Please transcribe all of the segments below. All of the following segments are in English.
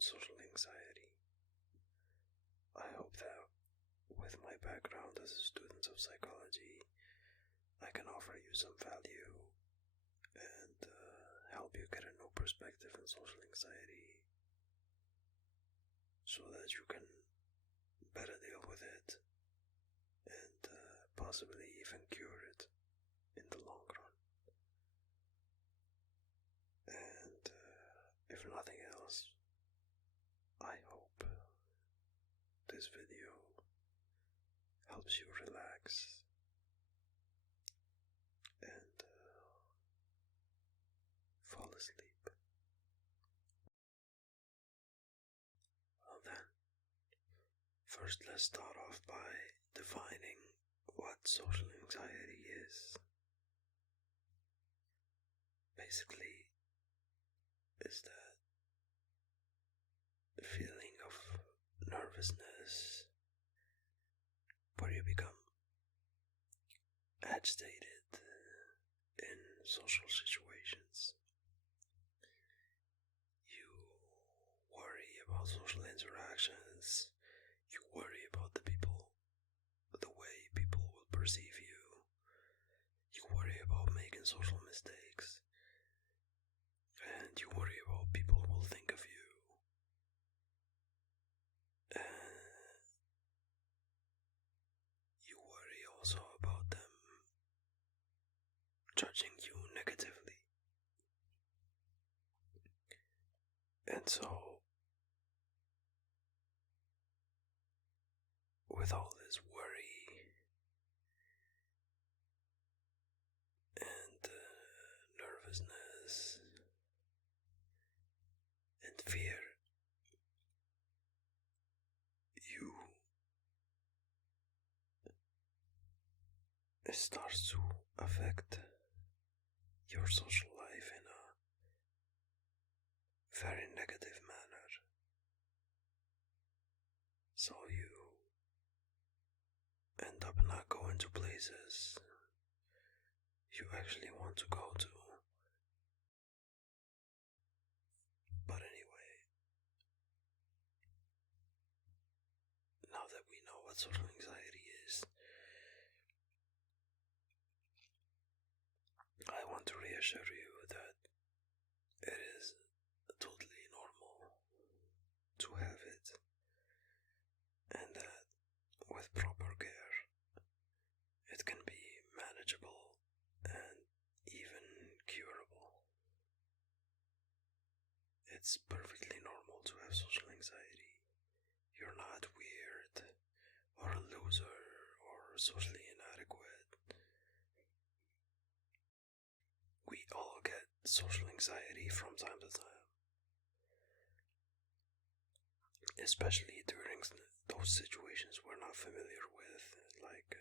about social anxiety. I hope that with my background as a student of psychology, I can offer you some value and help you get a new perspective on social anxiety so that you can better deal with it and possibly even cure it in the long run. And if nothing else, I hope this video helps you relax and fall asleep. Well then, first let's start off by defining what social anxiety is. Basically, is that feeling of nervousness where you become agitated in social situations. You worry about social interactions, you worry about the way people will perceive you, you worry about making social mistakes, and you worry about what people will think of you. You worry also about them judging you negatively. And so, with all this worry and nervousness and fear, it starts to affect your social life in a very negative manner. So you end up not going to places you actually want to go to. But anyway, now that we know what social anxiety is, I want to reassure you that it is totally normal to have it, and that with proper care it can be manageable and even curable. It's perfectly normal to have social anxiety. You're not weird or a loser or socially inadequate. We all get social anxiety from time to time, especially during those situations we're not familiar with, like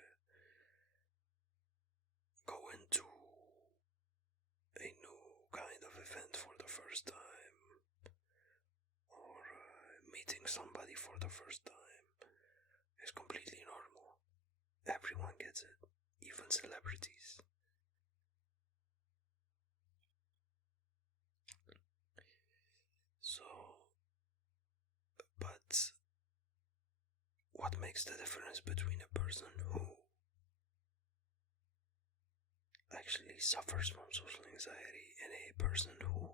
going to a new kind of event for the first time, or meeting somebody for the first time. It's completely normal. Everyone gets it, even celebrities. So, but what makes the difference between a person who actually suffers from social anxiety and a person who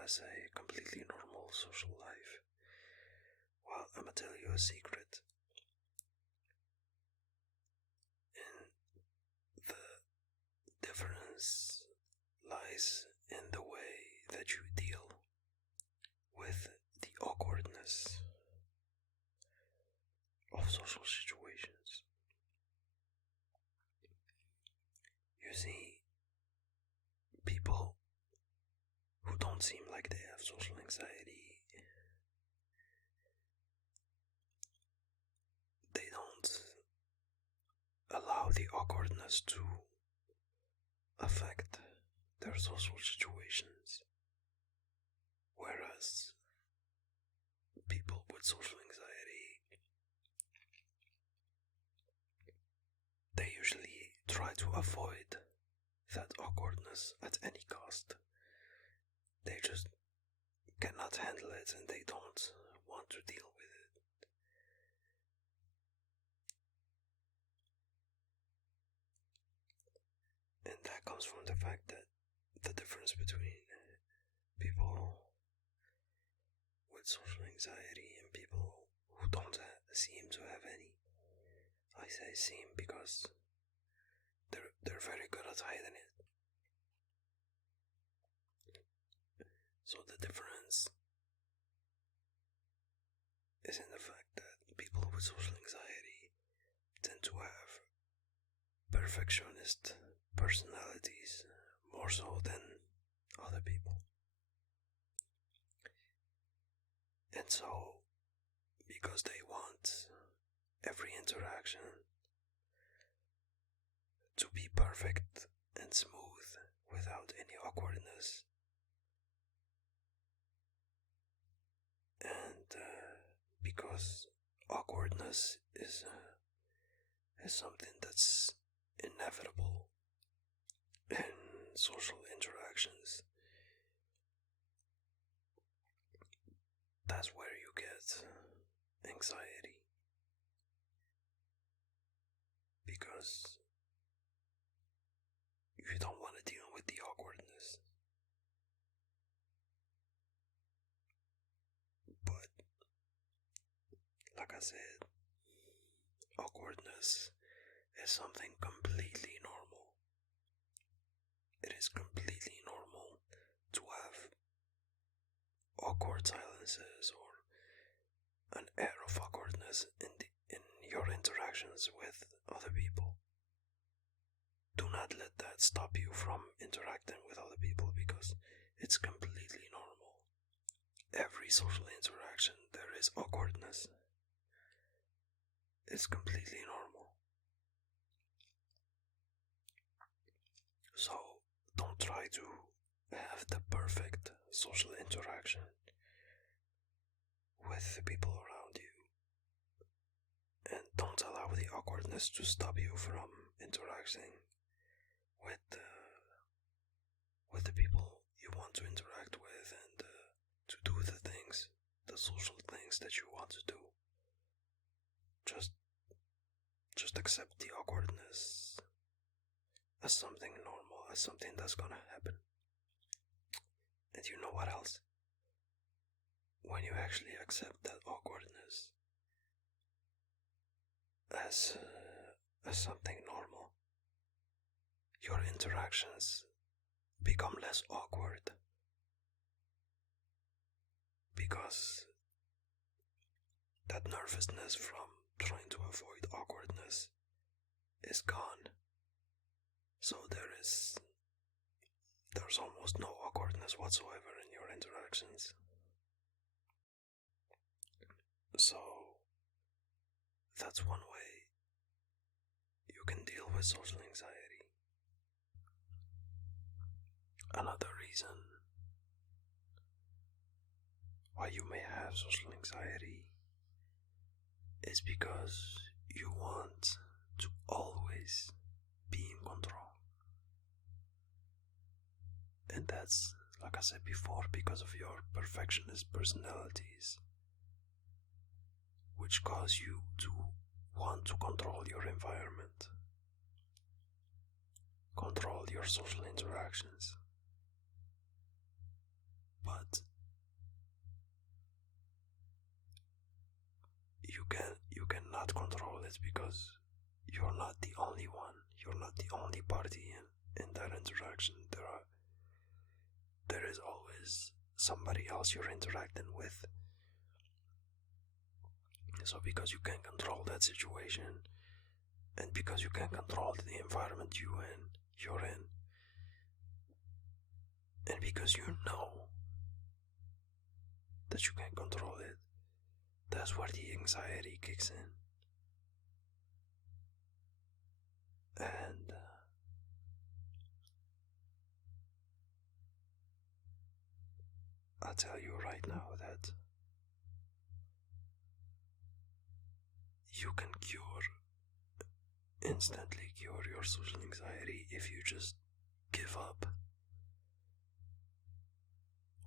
has a completely normal social life? Well, I'm gonna tell you a secret. And the difference lies in the way that you deal with the awkwardness of social situations. You see, people who don't seem like they have social anxiety, they don't allow the awkwardness to affect their social situations, whereas people with social anxiety, they usually try to avoid that awkwardness at any cost. They just cannot handle it and they don't want to deal with it. And that comes from the fact that the difference between people with social anxiety and people who don't seem to have any. I say seem because they're very good at hiding it. So the difference is in the fact that people with social anxiety tend to have perfectionist personalities more so than other people. And so, because they want every interaction to be perfect and smooth without any awkwardness, and because awkwardness is something that's inevitable in social interactions, that's where you get anxiety, because you don't want to deal with the awkwardness. But like I said, awkwardness is something completely normal. It is completely normal to have awkward silences or an air of awkwardness in your interactions with other people. Do not let that stop you from interacting with other people, because it's completely normal. Every social interaction there is awkwardness. It's completely normal. So don't try to have the perfect social interaction with the people around you, and don't allow the awkwardness to stop you from interacting with the people you want to interact with, and to do the social things that you want to do. Just accept the awkwardness as something normal, as something that's gonna happen. And you know what else? When you actually accept that awkwardness as something normal, your interactions become less awkward, because that nervousness from trying to avoid awkwardness is gone. So there's almost no awkwardness whatsoever in your interactions. So that's one way you can deal with social anxiety. Another reason why you may have social anxiety is because you want to always be in control. And that's, like I said before, because of your perfectionist personalities, which cause you to want to control your environment, control your social interactions. But you cannot control it, because you're not the only one. You're not the only party in that interaction. There is always somebody else you're interacting with. So because you can control that situation, and because you can control the environment you're in, and because you know that you can control it, that's where the anxiety kicks in. And I'll tell you right now that you can instantly cure your social anxiety if you just give up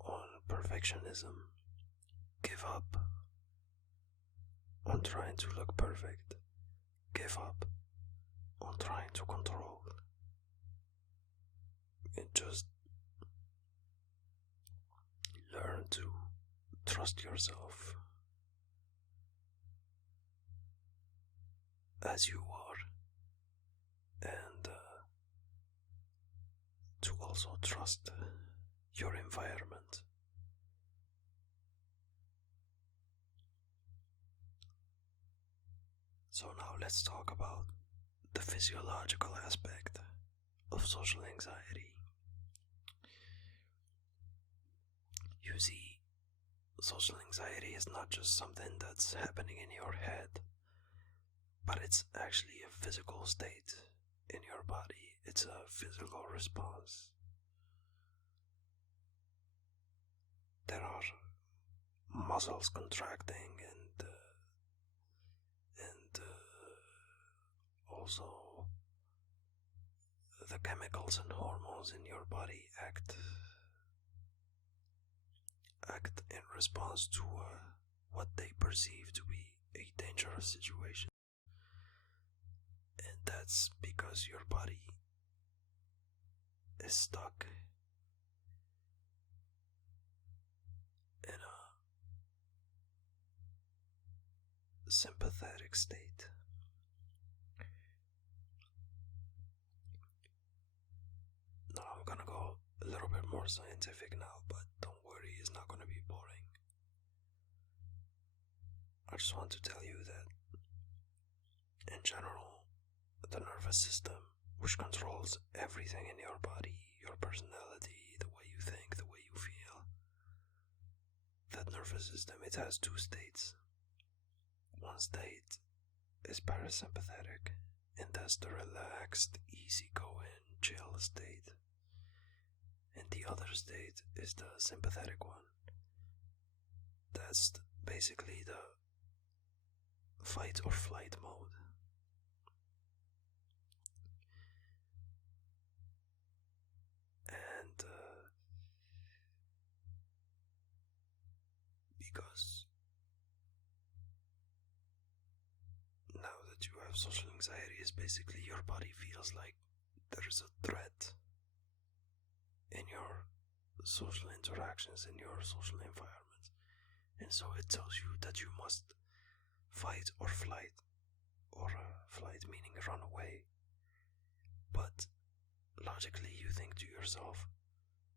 on perfectionism. Give up on trying to look perfect. Give up on trying to control. And just learn to trust yourself as you are, and to also trust your environment. So now let's talk about the physiological aspect of social anxiety. You see, social anxiety is not just something that's happening in your head, but it's actually a physical state in your body. It's a physical response. There are muscles contracting and also the chemicals and hormones in your body act in response to what they perceive to be a dangerous situation. And that's because your body is stuck in a sympathetic state. Now I'm gonna go a little bit more scientific now, but don't worry, it's not gonna be boring. I just want to tell you that in general, the nervous system, which controls everything in your body, your personality, the way you think, the way you feel, that nervous system, it has two states. One state is parasympathetic, and that's the relaxed, easygoing, chill state. And the other state is the sympathetic one. That's basically the fight or flight mode. And because now that you have social anxiety, is basically your body feels like there's a threat in your social interactions, in your social environment. And so it tells you that you must fight or flight, or flight meaning run away. But logically you think to yourself,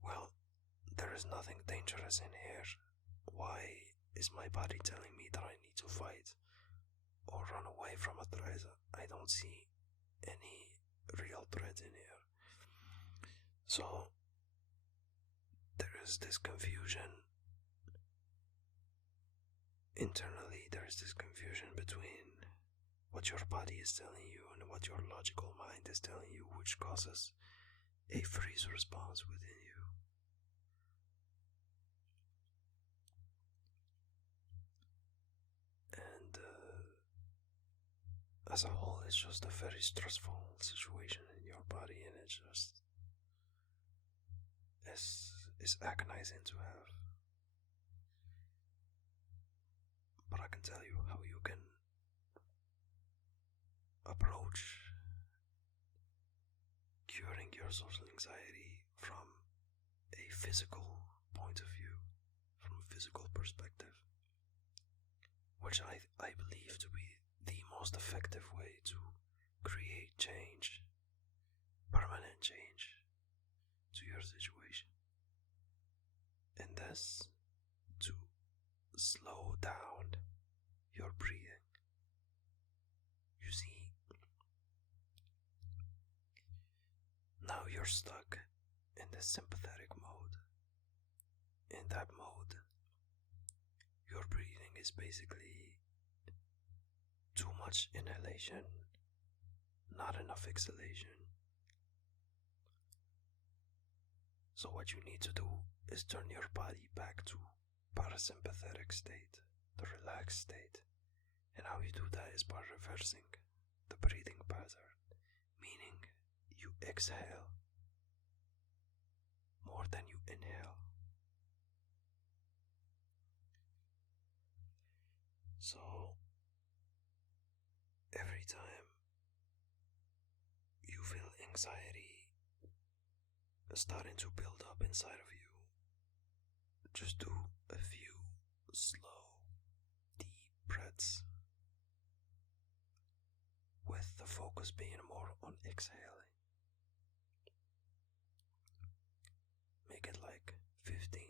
well, there is nothing dangerous in here. Why is my body telling me that I need to fight or run away from a threat? I don't see any real threat in here. So there is this confusion. Internally, there is this confusion between what your body is telling you and what your logical mind is telling you, which causes a freeze response within you. And as a whole, it's just a very stressful situation in your body, and it just is agonizing to have. But I can tell you how you can approach curing your social anxiety from a physical point of view, from a physical perspective, which I believe to be the most effective way to create change, permanent change to your situation. And that's to slow down your breathing. You see, now you're stuck in the sympathetic mode. In that mode, your breathing is basically too much inhalation, not enough exhalation. So what you need to do is turn your body back to parasympathetic state, the relaxed state. And how you do that is by reversing the breathing pattern, meaning you exhale more than you inhale. anxiety starting to build up inside of you, just do a few slow, deep breaths, with the focus being more on exhaling. Make it like 15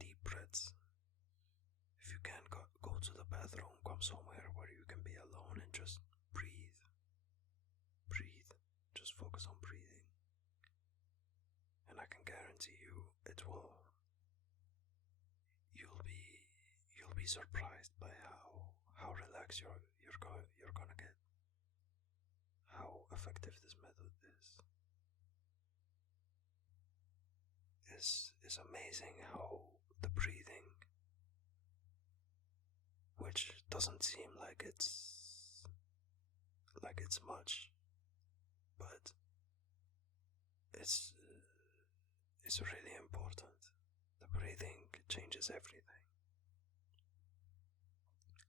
deep breaths. If you can't go to the bathroom, come somewhere where you can be alone and just breathe. Breathe. Just focus on breathing. And I can guarantee you you'll be surprised by how relaxed you're gonna get. How effective this method is amazing. How the breathing, which doesn't seem like it's much, but it's really important. The breathing changes everything.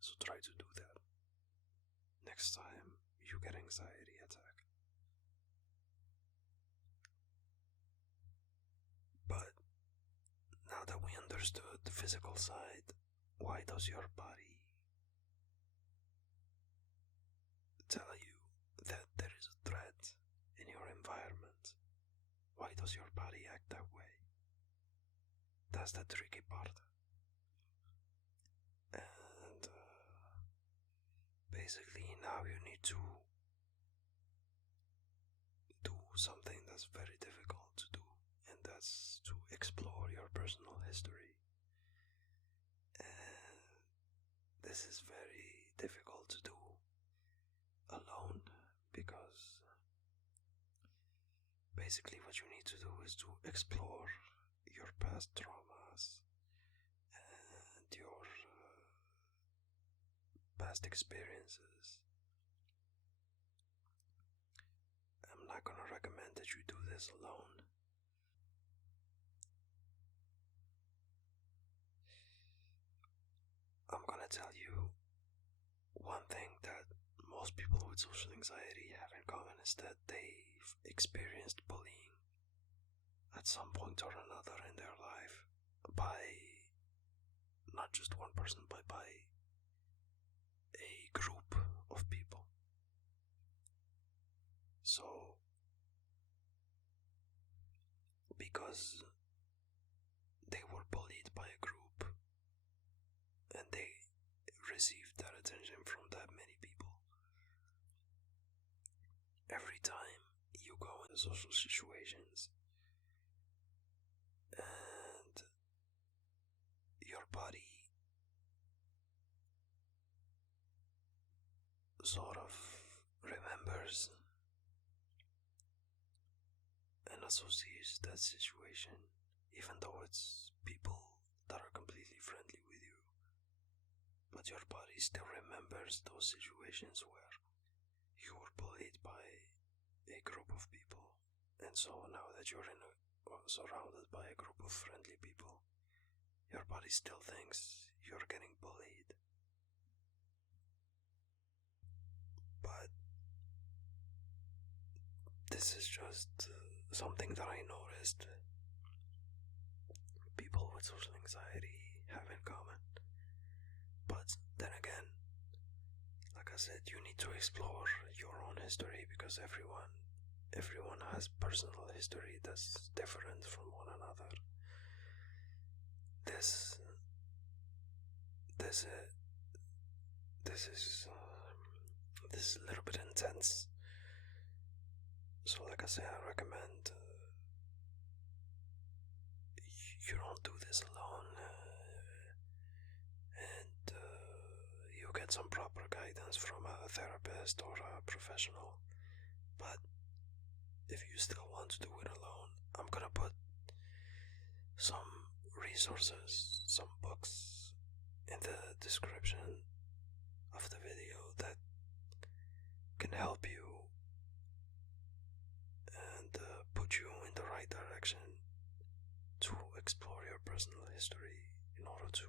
So try to do that next time you get anxiety attack. But now that we understood the physical side, why does your body tell you that there is a threat in your environment? Why does your body act that way? That's the tricky part. And basically now you need to do something that's very difficult to do, and that's to explore your personal history. And this is very difficult to do alone, because basically what you need to do is to explore your past traumas and your past experiences. I'm not gonna recommend that you do this alone. I'm gonna tell you one thing that most people with social anxiety have in common is that they've experienced bullying at some point or another in their life by not just one person, but by a group of people. So, because they were bullied by a group and they received that attention from that many people, every time you go into social situations and your body sort of remembers and associates that situation, even though it's people that are completely friendly with you, but your body still remembers those situations where you were bullied by a group of people. And so now that you're surrounded by a group of friendly people, your body still thinks you're getting bullied. But this is just something that I noticed people with social anxiety have in common. But then again, like I said, you need to explore your own history, because everyone has personal history that's different from one another. This is a little bit intense. So like I say, I recommend you don't do this alone, and you get some proper guidance from a therapist or a professional. But if you still want to do it alone, I'm gonna put some resources, some books in the description of the video that can help you and put you in the right direction to explore your personal history in order to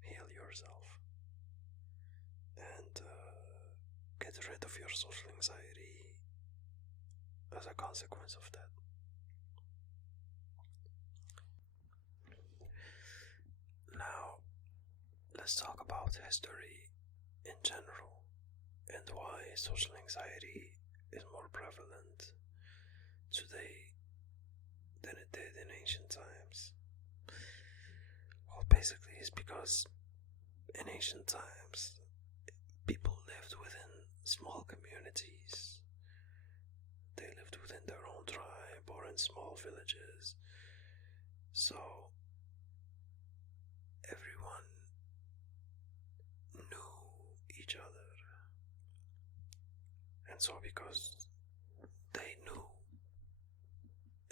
heal yourself and get rid of your social anxiety as a consequence of that. Now, let's talk about history in general and why social anxiety is more prevalent today than it did in ancient times. Well, basically, it's because in ancient times, people lived within small communities. They lived within their own tribe or in small villages. So, everyone knew each other. And so, because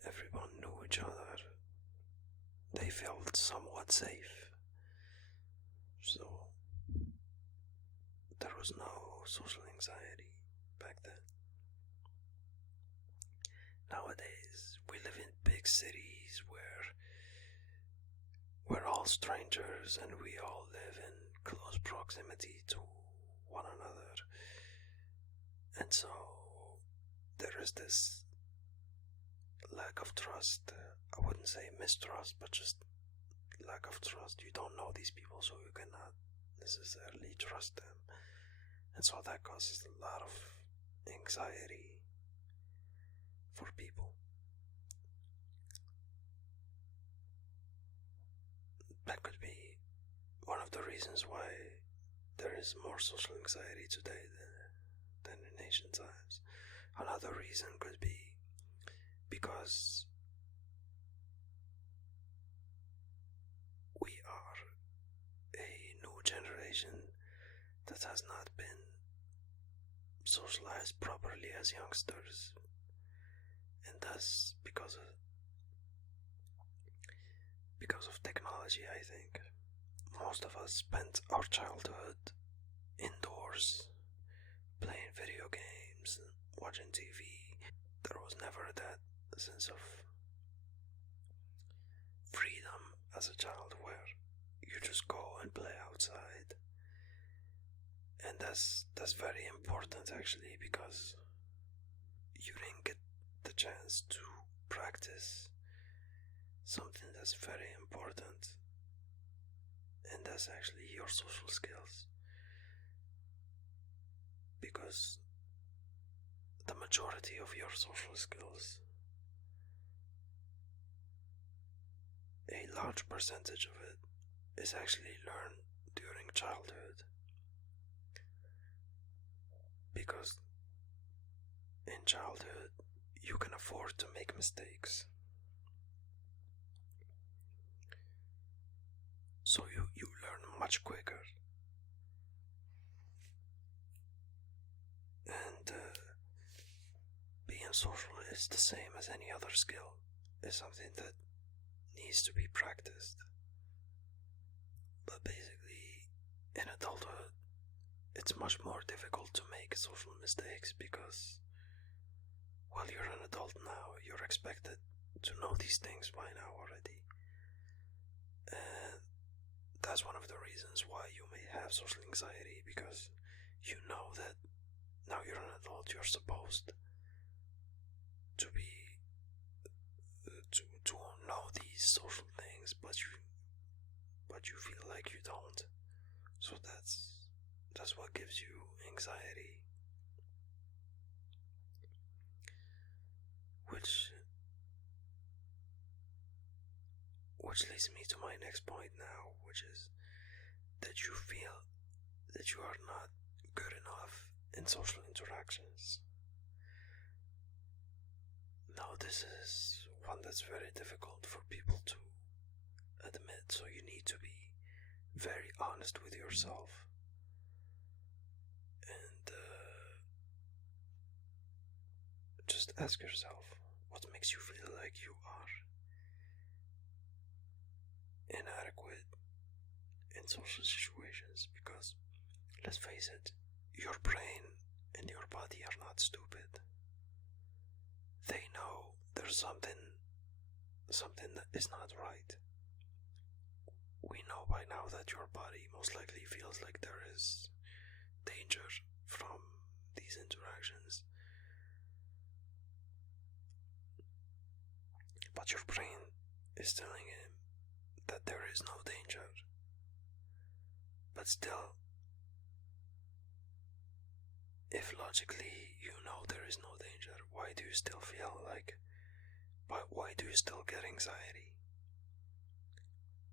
everyone knew each other, they felt somewhat safe. So, there was no social anxiety back then. Nowadays, we live in big cities where we're all strangers and we all live in close proximity to one another. And so, there is this lack of trust. I wouldn't say mistrust, but just lack of trust. You don't know these people, so you cannot necessarily trust them. And so that causes a lot of anxiety for people. That could be one of the reasons why there is more social anxiety today than in ancient times. Another reason could be because we are a new generation that has not been socialized properly as youngsters, and thus because of technology, I think most of us spent our childhood indoors playing video games and watching TV. There was never that sense of freedom as a child where you just go and play outside. And that's very important actually, because you didn't get the chance to practice something that's very important, and that's actually your social skills. Because the majority of your social skills, a large percentage of it, is actually learned during childhood. Because in childhood, you can afford to make mistakes. So you learn much quicker. And being social is the same as any other skill. It's something that needs to be practiced. But basically, in adulthood, it's much more difficult to make social mistakes because, well, you're an adult now, you're expected to know these things by now already. And that's one of the reasons why you may have social anxiety, because you know that now you're an adult, you're supposed to be to know these social things, but you feel like you don't. So that's what gives you anxiety. Which leads me to my next point now, which is that you feel that you are not good enough in social interactions. Now, this is one that's very difficult for people to admit, so you need to be very honest with yourself. And just ask yourself, what makes you feel like you are inadequate in social situations? Because, let's face it, your brain and your body are not stupid. They know there's something that is not right. We know by now that your body most likely feels like there is danger from these interactions. but your brain is telling him that there is no danger. But still, if logically you know there is no danger, why do you still feel like, why do you still get anxiety?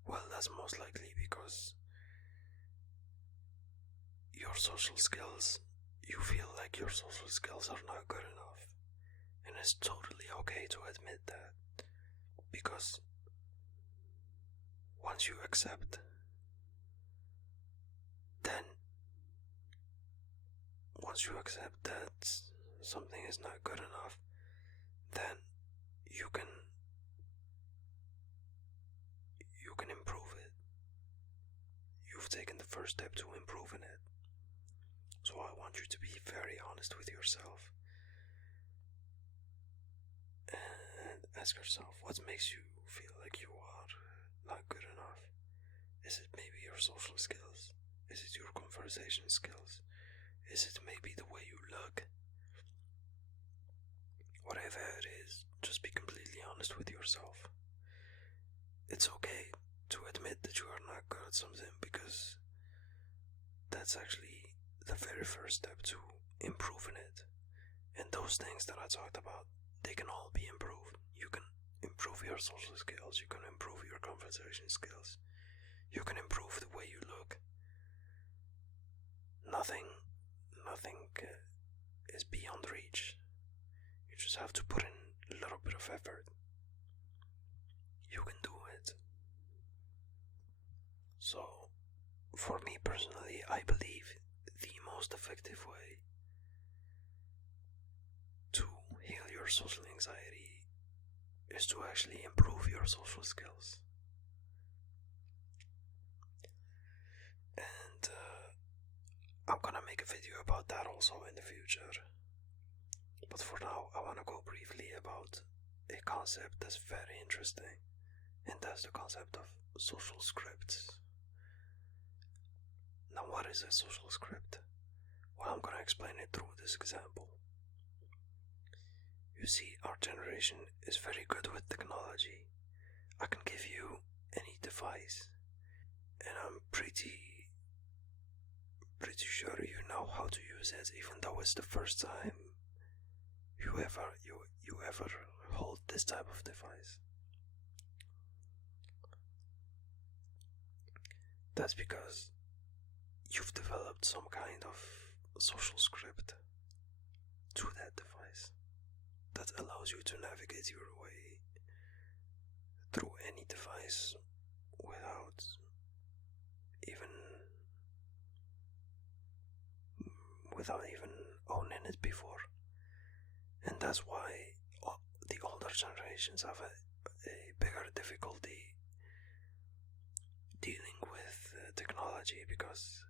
Well, that's most likely because your social skills, you feel like your social skills are not good enough. And it's totally okay to admit that, because once you accept, then once you accept that something is not good enough, then you can improve it. You've taken the first step to improving it. So I want you to be very honest with yourself and ask yourself, what makes you feel like you are not good enough? Is it maybe your social skills? Is it your conversation skills? Is it maybe the way you look? Whatever it is, just be completely honest with yourself. It's okay to admit that you are not good at something, because that's actually the very first step to improving it. And those things that I talked about, they can all be improved. You can improve your social skills, you can improve your conversation skills, you can improve the way you look. Nothing is beyond reach. You just have to put in a little bit of effort. You can do it. So, for me personally, I believe the most effective way to heal your social anxiety is to actually improve your social skills. And I'm gonna make a video about that also in the future. But for now, I wanna go briefly about a concept that's very interesting, and that's the concept of social scripts. Now, what is a social script? Well, I'm gonna explain it through this example. You see, our generation is very good with technology. I can give you any device, and I'm pretty sure you know how to use it, even though it's the first time you ever hold this type of device. That's because you've developed some kind of social script to that device that allows you to navigate your way through any device without even owning it before. And that's why the older generations have a bigger difficulty dealing with technology, because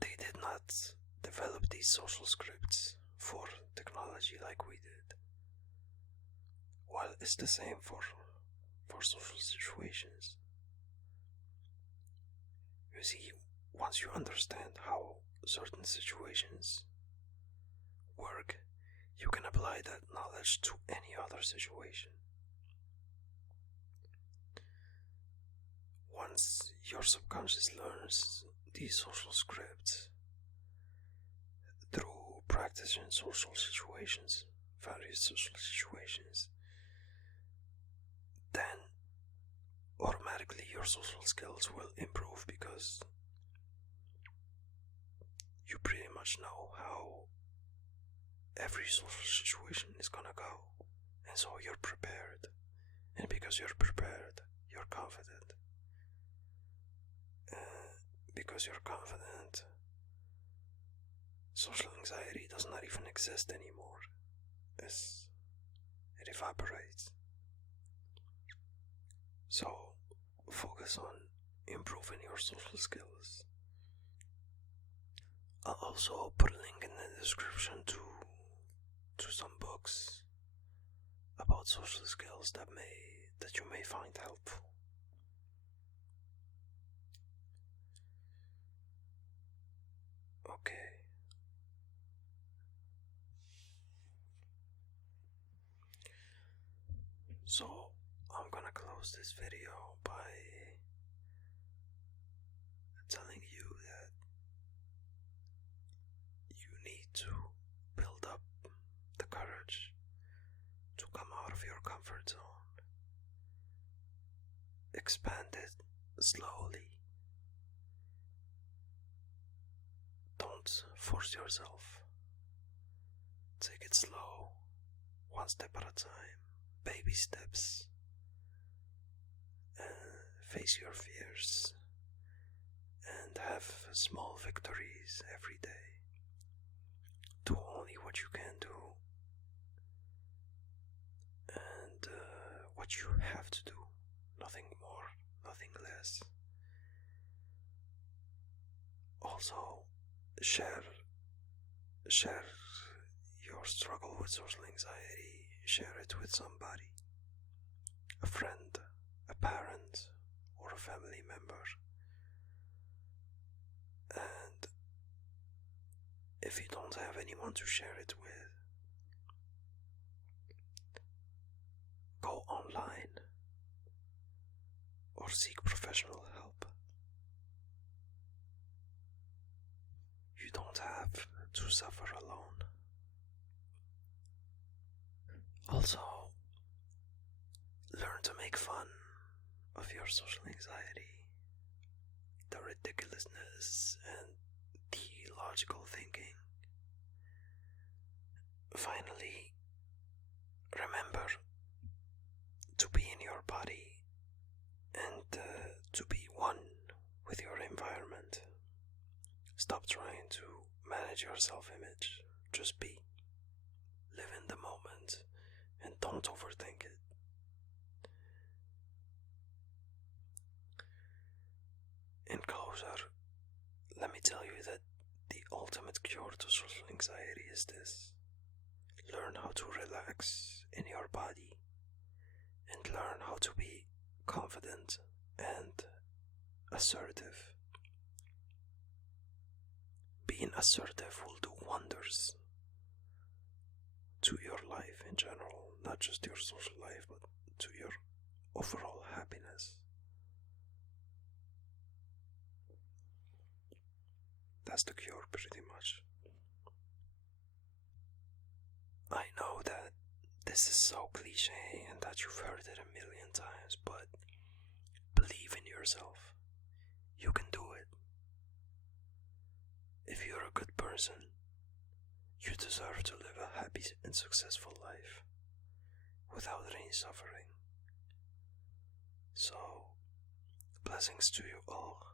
they did not develop these social scripts for technology like we did. Well, it's the same for social situations. You see, once you understand how certain situations work, you can apply that knowledge to any other situation. Once your subconscious learns these social scripts through practice in social situations, various social situations, then automatically your social skills will improve, because you pretty much know how every social situation is gonna go, and so you're prepared. And because you're prepared, you're confident. Because you're confident, social anxiety does not even exist anymore. It evaporates. So focus on improving your social skills. I'll also put a link in the description to some books about social skills that you may find helpful. Okay. So I'm gonna close this video by telling you that you need to build up the courage to come out of your comfort zone. Expand it slowly. Don't force yourself. Take it slow, one step at a time, baby steps. Face your fears and have small victories every day. Do only what you can do and what you have to do. Nothing more, nothing less. Also, share your struggle with social anxiety. Share it with somebody, a friend, a parent, or a family member. And if you don't have anyone to share it with, go online or seek professional help. You don't have to suffer alone. Also, learn to make fun of your social anxiety, the ridiculousness and the logical thinking. Finally, remember to be in your body and to be one with your environment. Stop trying to manage your self-image. Just be. Live in the moment and don't overthink it. In closure, let me tell you that the ultimate cure to social anxiety is this. Learn how to relax in your body and learn how to be confident and assertive. Being assertive will do wonders to your life in general, not just your social life, but to your overall happiness. That's the cure, pretty much. I know that this is so cliche and that you've heard it a million times, but believe in yourself. You can do it. If you're a good person, you deserve to live a happy and successful life without any suffering. So, blessings to you all.